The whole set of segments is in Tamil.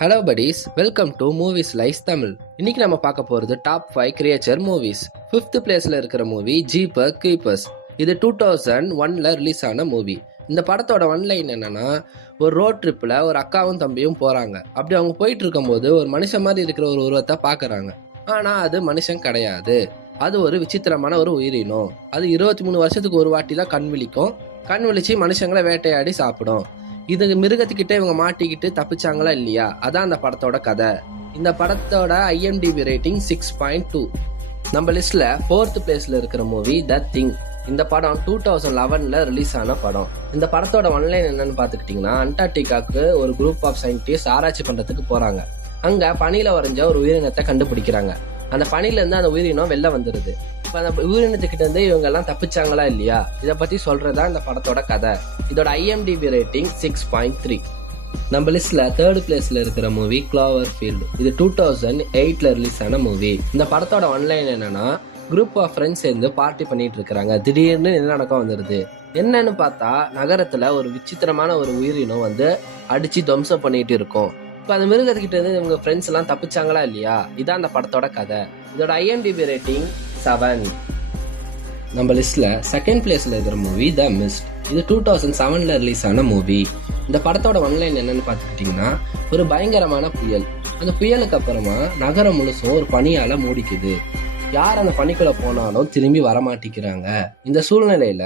Hello buddies, welcome to movies lies Tamil. இன்னைக்கு நம்ம பார்க்க போகிறது டாப் 5 கிரியேச்சர் மூவிஸ். 5th பிளேஸில் இருக்கிற மூவி ஜீப்பர் கீப்பர்ஸ். இது 2001ல் ரிலீஸ் ஆன மூவி. இந்த படத்தோட ஒன்லைன் என்னன்னா, ஒரு ரோட் ட்ரிப்பில் ஒரு அக்காவும் தம்பியும் போகிறாங்க. அப்படி அவங்க போயிட்டு இருக்கும்போது ஒரு மனுஷன் மாதிரி இருக்கிற ஒரு உருவத்தை பார்க்குறாங்க. ஆனால் அது மனுஷன் கிடையாது, அது ஒரு விசித்திரமான ஒரு உயிரினம். அது 23 வருஷத்துக்கு ஒரு வாட்டி தான் கண் விழிக்கும். கண் விழிச்சு மனுஷங்களை வேட்டையாடி சாப்பிடும். இது மிருகத்துக்கிட்ட இவங்க மாட்டிக்கிட்டு தப்பிச்சாங்களா இல்லையா, அதான் அந்த படத்தோட கதை. இந்த படத்தோட IMDb ரேட்டிங் 6.2. நம்ம லிஸ்ட்ல 4th பிளேஸ்ல இருக்கிற மூவி த திங். இந்த படம் 2011ல் ரிலீஸ் ஆன படம். இந்த படத்தோட ஒன்லைன் என்னன்னு பார்த்துக்கிட்டிங்கன்னா, அண்டார்டிகாவுக்கு ஒரு குரூப் ஆஃப் சயின்டிஸ்ட் ஆராய்ச்சி பண்றதுக்கு போறாங்க. அங்க பனியில வரைஞ்ச ஒரு உயிரினத்தை கண்டுபிடிக்கிறாங்க. அந்த பனில இருந்து அந்த உயிரினம் வெளில வந்துருது. இப்ப அந்த உயிரினத்துக்கிட்ட இருந்து இவங்க எல்லாம் தப்பிச்சாங்களா இல்லையா, இதை பத்தி சொல்றதா இந்த படத்தோட கதை. இதோட IMDb ரேட்டிங் 6.3. நம்ம லிஸ்ட்ல 3rd பிளேஸ்ல இருக்கிற மூவி Cloverfield. இது 2008ல் ரிலீஸ் ஆன மூவி. இந்த படத்தோட ஒன்லைன் என்னன்னா, குரூப் ஆஃப் ஃப்ரெண்ட்ஸ் சேர்ந்து பார்ட்டி பண்ணிட்டு இருக்காங்க. திடீர்னு நிலநடுக்கம் வந்துருது. என்னன்னு பார்த்தா, நகரத்துல ஒரு விசித்திரமான ஒரு உயிரினம் வந்து அடிச்சு துவம்சம் பண்ணிட்டு இருக்கும். இப்போ அந்த மிருகத்துக்கிட்ட இருந்து இவங்க ஃப்ரெண்ட்ஸ் எல்லாம் தப்பிச்சாங்களா இல்லையா, இதான் அந்த படத்தோட கதை. இதோட IMDb ரேட்டிங் 7. நம்ம லிஸ்ட்ல 2nd பிளேஸ்ல இருக்கிற மூவி த மிஸ்ட். இது 2007ல் ரிலீஸ் ஆன மூவி. இந்த படத்தோட ஒன்லைன் என்னன்னு பார்த்துக்கிட்டிங்கன்னா, ஒரு பயங்கரமான புயல். அந்த புயலுக்கு அப்புறமா நகரம் முழுசும் ஒரு பனியால மூடிக்குது. யார் அந்த பனிக்குள்ள போனாலும் திரும்பி வரமாட்டிக்கிறாங்க. இந்த சூழ்நிலையில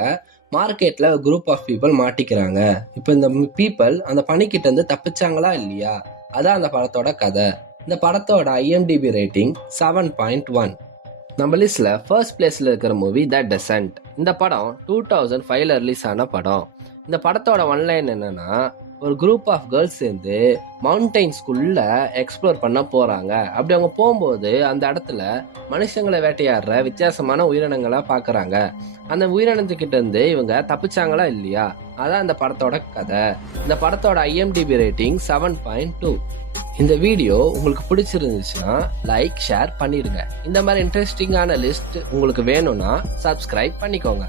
மார்க்கெட்ல குரூப் ஆஃப் பீப்புள் மாட்டிக்கிறாங்க. இப்போ இந்த பீப்புள் அந்த பனிக்கிட்ட இருந்து தப்பிச்சாங்களா இல்லையா, அதான் அந்த படத்தோட கதை. இந்த படத்தோட IMDb ரேட்டிங் 7.1. நம்ம லிஸ்ட்ல 1st பிளேஸ்ல இருக்கிற மூவி த டெசன்ட். இந்த படம் 2005ல் ரிலீஸ் ஆன படம். இந்த படத்தோட ஒன்லைன் என்னன்னா, ஒரு குரூப் ஆஃப் கேர்ள்ஸ் சேர்ந்து மவுண்டைன்ஸ்குள்ள எக்ஸ்ப்ளோர் பண்ண போறாங்க. அப்படி அவங்க போகும்போது அந்த இடத்துல மனுஷங்களை வேட்டையாடுற வித்தியாசமான உயிரினங்களை பார்க்கறாங்க. அந்த உயிரினத்துக்கிட்ட இருந்து இவங்க தப்பிச்சாங்களா இல்லையா, அதான் இந்த படத்தோட கதை. இந்த படத்தோட IMDb ரேட்டிங் 7.2. இந்த வீடியோ உங்களுக்கு பிடிச்சிருந்துச்சுன்னா லைக், ஷேர் பண்ணிடுங்க. இந்த மாதிரி இன்ட்ரெஸ்டிங்கான லிஸ்ட் உங்களுக்கு வேணும்னா சப்ஸ்கிரைப் பண்ணிக்கோங்க.